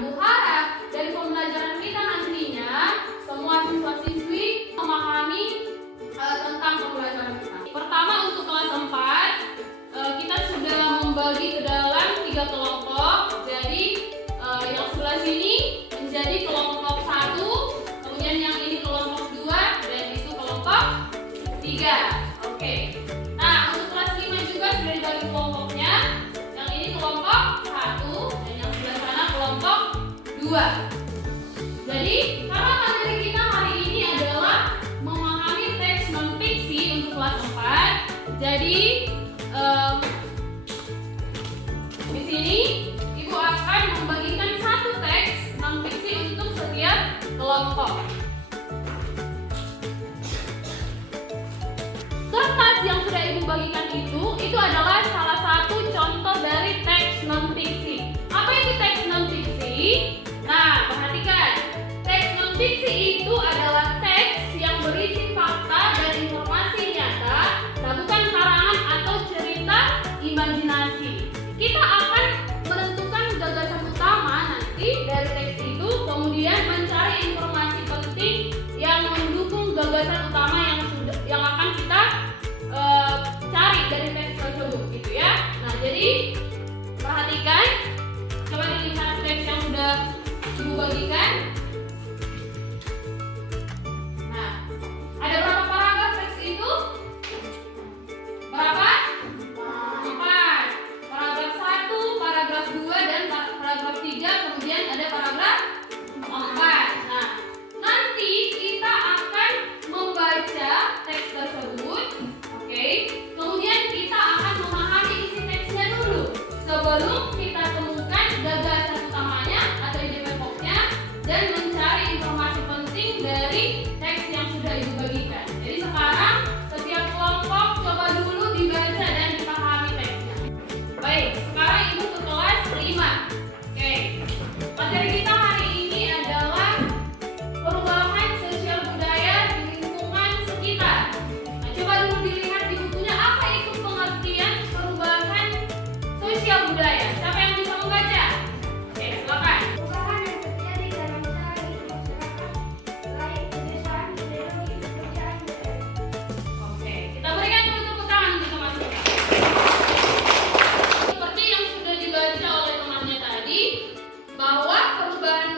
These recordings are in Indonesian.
Ibu harap dari pembelajaran kita nantinya semua siswa-siswi memahami tentang pembelajaran kita. Pertama, untuk kelas 4 kita sudah membagi ke dalam 3 kelompok. Jadi yang sebelah sini menjadi kelompok 1, kemudian yang ini kelompok 2, dan itu kelompok 3. Oke. Nah, untuk kelas 5 juga sudah dibagi kelompoknya. Yang ini kelompok 1 dan yang sebelah sana kelompok 2. Jadi, karena materi kita hari ini adalah memahami teks non-fiksi untuk kelas 4. Jadi, di sini Ibu akan membagikan satu teks non-fiksi untuk setiap kelompok. Kertas yang sudah Ibu bagikan itu adalah salah satu contoh dari teks non-fiksi. Apa itu teks non-fiksi? Nah, perhatikan. Teks non-fiksi itu adalah teks yang berisi fakta dan informasi nyata, nah bukan karangan atau cerita imajinasi. Kita akan menentukan gagasan utama nanti dari teks itu, kemudian mencari informasi penting yang mendukung gagasan utama yang akan kita cari dari teks tersebut, gitu ya. Nah, jadi perhatikan, coba dilihat teks yang sudah Ibu bagikan. Nah, ada berapa paragraf teks itu? Berapa? 4. Paragraf 1, paragraf 2, dan paragraf 3, kemudian ada paragraf 4. Nah, nanti kita akan membaca teks tersebut, oke? Kemudian kita akan memahami isi teksnya dulu sebelum kita temukan gagasan utamanya atau ide pokoknya dan mencari informasi penting dari teks yang sudah Ibu bagikan. Jadi sekarang setiap kelompok coba dulu dibaca dan dipahami teksnya. Baik, sekarang Ibu ke kelas 5. Oke. Materi kita hari ini adalah perubahan sosial budaya di lingkungan sekitar. Nah, coba dulu dilihat di bukunya apa itu pengertian perubahan sosial budaya. Siapa yang bisa membaca? Oke, silakan. Perubahan yang terjadi dalam cara hidup masyarakat, baik kebiasaan, ideologi, pekerjaan, budaya. Oke, kita berikan dulu tepuk tangan untuk teman-teman. Seperti yang sudah dibaca oleh temannya tadi, bahwa perubahan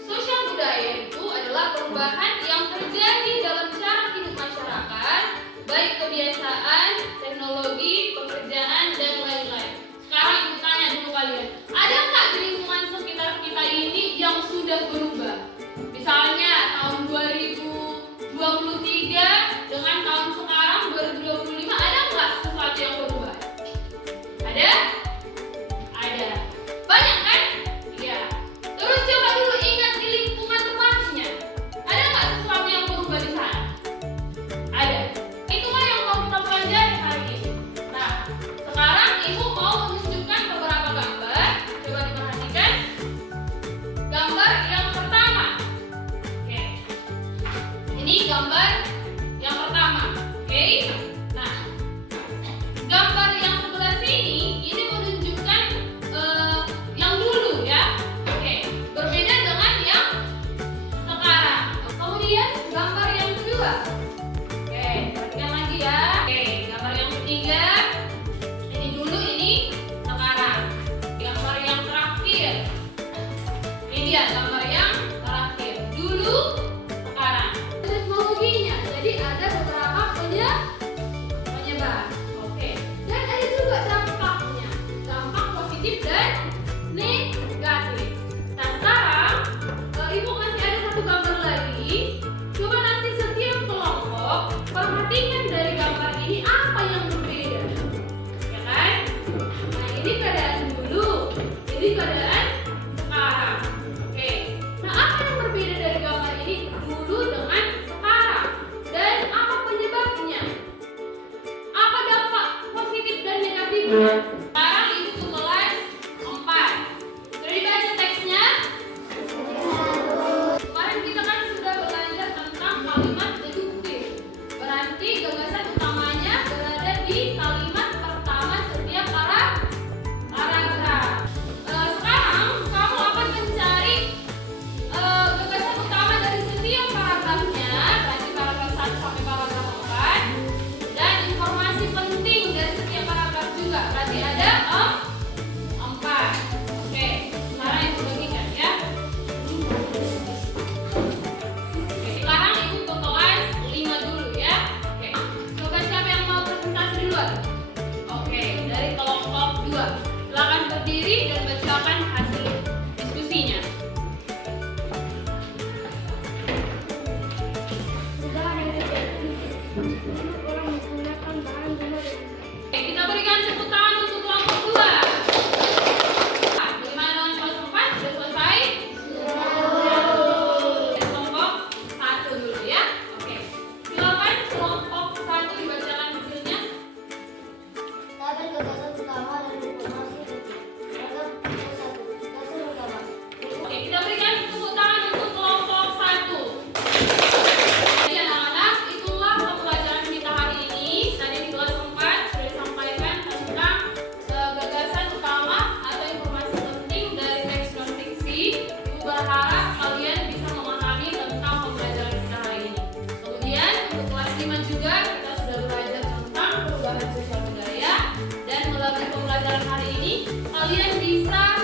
sosial budaya itu adalah perubahan yang terjadi dalam cara hidup masyarakat, baik kebiasaan, teknologi, pekerjaan, dan lain-lain. Sekarang Ibu tanya dulu kalian, ada nggak di lingkungan sekitar kita ini yang sudah berubah? Misalnya tahun 2023 dengan tahun sekarang 2025, ada nggak sesuatu yang berubah? Ada? Ada. Banyak kan? Iya. Terus coba dulu ingat di lingkungan rumahnya. Ada nggak sesuatu yang berubah di sana? Ada. Itulah yang mau kita pelajari hari ini. Nah, sekarang Ibu mau menunjukkan beberapa gambar. Coba diperhatikan. Gambar yang pertama. Oke. Ini gambar yang pertama. Oke. Nah, gambar yang sebelah sini ini menunjukkan yang dulu ya. Oke. Berbeda dengan yang sekarang. Kemudian gambar yang kedua. Oke, perhatikan lagi ya. Oke, gambar yang ketiga. Ini dulu, ini sekarang. Gambar yang terakhir. Ini dia gambar yang terakhir. Dulu, sekarang. Teknologinya kalian bisa